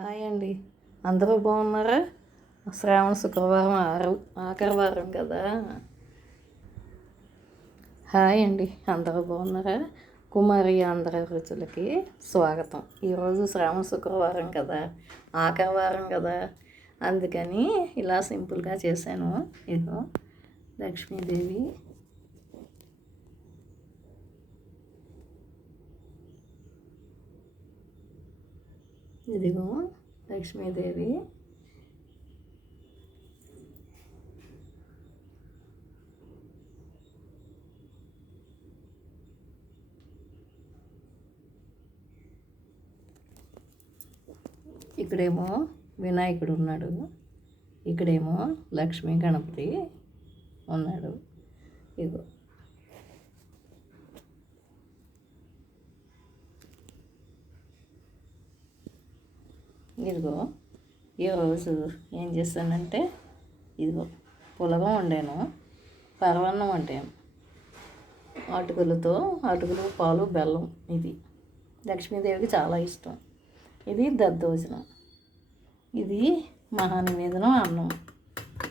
Hi అండి, అందరూ బాగున్నారా? శ్రావణ శుక్రవారం ఆఖరి వారం కదా. హాయ్ అండి, అందరూ బాగున్నారా? కుమారి ఆంధ్ర రుచులకి స్వాగతం. ఈరోజు శ్రావణ శుక్రవారం కదా, ఆఖరి వారం కదా, అందుకని ఇలా సింపుల్గా చేశాను. ఇదిగో లక్ష్మీదేవి, ఇదిగో లక్ష్మీదేవి, ఇక్కడేమో వినాయకుడు ఉన్నాడు, ఇక్కడేమో లక్ష్మీ గణపతి ఉన్నాడు. ఇదిగో ఇదిగో ఈరోజు ఏం చేస్తానంటే, ఇదిగో పులగం వండాను, పరవన్నం వండాను, అటుకులు, పాలు, బెల్లం. ఇది లక్ష్మీదేవికి చాలా ఇష్టం. ఇది దద్దోజనం, ఇది మహానివేదనం అన్నం,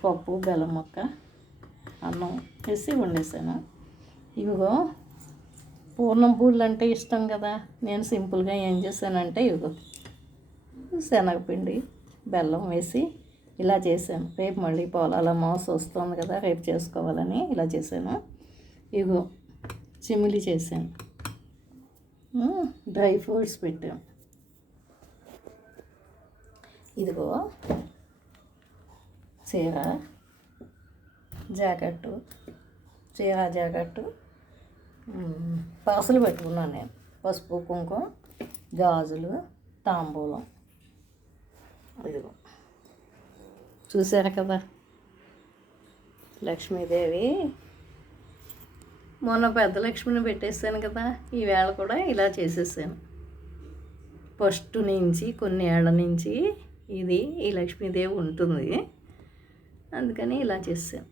పప్పు, బెల్లం మొక్క, అన్నం వేసి వండేసాను. ఇవిగో పూర్ణం పూలు అంటే ఇష్టం కదా, నేను సింపుల్గా ఏం చేశానంటే ఇవిగో శనగపిండి, బెల్లం వేసి ఇలా చేశాను. రేపు మళ్ళీ పొలాల అమావాస్య వస్తుంది కదా, రేపు చేసుకోవాలని ఇలా చేశాను. ఇగో చిమిలి చేశాను, డ్రై ఫ్రూట్స్ పెట్టాను. ఇదిగో చీర జాకెట్టు పాసలు పెట్టుకున్నాను నేను. పసుపు, కుంకుమ, గాజులు, తాంబూలం. ఇదిగో చూసారు కదా, లక్ష్మీదేవి మొన్న పెద్ద లక్ష్మిని పెట్టేసాను కదా, ఈవేళ కూడా ఇలా చేసేసాను. ఫస్ట్ నుంచి కొన్ని ఏళ్ళ నుంచి ఈ లక్ష్మీదేవి ఉంటుంది, అందుకని ఇలా చేసాను.